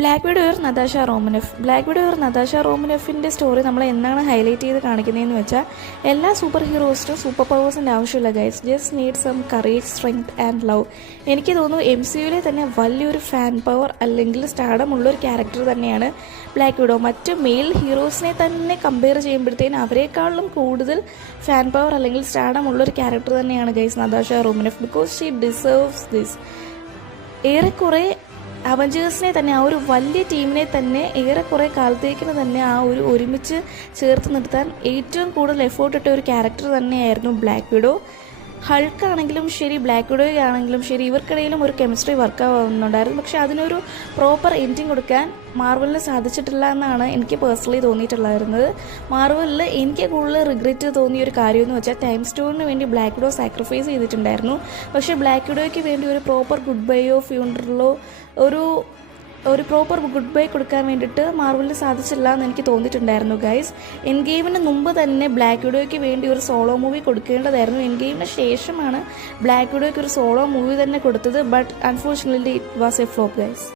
Black Widow or Natasha Romanoff. Black Widow or Natasha റോമനോഫിൻ്റെ story നമ്മൾ എന്താണ് highlight ചെയ്ത് കാണിക്കുന്നതെന്ന് വെച്ചാൽ, എല്ലാ സൂപ്പർ ഹീറോസിനും സൂപ്പർ പവേഴ്സിൻ്റെ ആവശ്യമില്ല guys, just need some courage, strength and love. എനിക്ക് തോന്നുന്നു MCUവിലെ തന്നെ വലിയൊരു ഫാൻ പവർ അല്ലെങ്കിൽ സ്റ്റാർഡം ഉള്ളൊരു ക്യാരക്ടർ തന്നെയാണ് ബ്ലാക്ക് വിഡോ. മറ്റ് മെയിൽ ഹീറോസിനെ തന്നെ കമ്പയർ ചെയ്യുമ്പോഴത്തേന് അവരെക്കാളും കൂടുതൽ ഫാൻ പവർ അല്ലെങ്കിൽ സ്റ്റാർഡം ഉള്ളൊരു ക്യാരക്ടർ തന്നെയാണ് guys Natasha Romanoff. Because she deserves this. ഏറെക്കുറെ അവഞ്ചേഴ്സിനെ തന്നെ, ആ ഒരു വലിയ ടീമിനെ തന്നെ ഏറെക്കുറെ കാലത്തേക്കിന് തന്നെ ആ ഒരു ഒരുമിച്ച് ചേർത്ത് നിർത്താൻ ഏറ്റവും കൂടുതൽ എഫേർട്ട് ഇട്ട ഒരു ക്യാരക്ടർ തന്നെയായിരുന്നു ബ്ലാക്ക് വിഡോ. ഹൾക്കാണെങ്കിലും ശരി, ബ്ലാക്ക് വിഡോയാണെങ്കിലും ശരി, ഇവർക്കിടയിലും ഒരു കെമിസ്ട്രി വർക്ക് ആവുന്നുണ്ടായിരുന്നു. പക്ഷെ അതിനൊരു പ്രോപ്പർ എൻഡിങ് കൊടുക്കാൻ മാർവലിന് സാധിച്ചിട്ടില്ല എന്നാണ് എനിക്ക് പേഴ്സണലി തോന്നിയിട്ടുണ്ടായിരുന്നത്. മാർവലിൽ എനിക്ക് കൂടുതൽ റിഗ്രറ്റ് തോന്നിയ ഒരു കാര്യമെന്ന് വെച്ചാൽ, ടൈം സ്റ്റോണിന് വേണ്ടി ബ്ലാക്ക് വിഡോ സാക്രിഫൈസ് ചെയ്തിട്ടുണ്ടായിരുന്നു. പക്ഷേ ബ്ലാക്ക് വിഡോയ്ക്ക് വേണ്ടി ഒരു പ്രോപ്പർ ഗുഡ് ബൈയോ ഫ്യൂണറലോ ഒരു പ്രോപ്പർ ഗുഡ് ബൈ കൊടുക്കാൻ വേണ്ടിയിട്ട് മാർവലിന് സാധിച്ചില്ല എന്ന് എനിക്ക് തോന്നിയിട്ടുണ്ടായിരുന്നു ഗൈസ്. എൻ ഗെയിമിന് മുമ്പ് തന്നെ ബ്ലാക്ക് വിഡോയ്ക്ക് വേണ്ടി ഒരു സോളോ മൂവി കൊടുക്കേണ്ടതായിരുന്നു. എൻ ഗെയിമിന് ശേഷമാണ് ബ്ലാക്ക് വിഡോയ്ക്ക് ഒരു സോളോ മൂവി തന്നെ കൊടുത്തത്. But unfortunately it was A flop guys.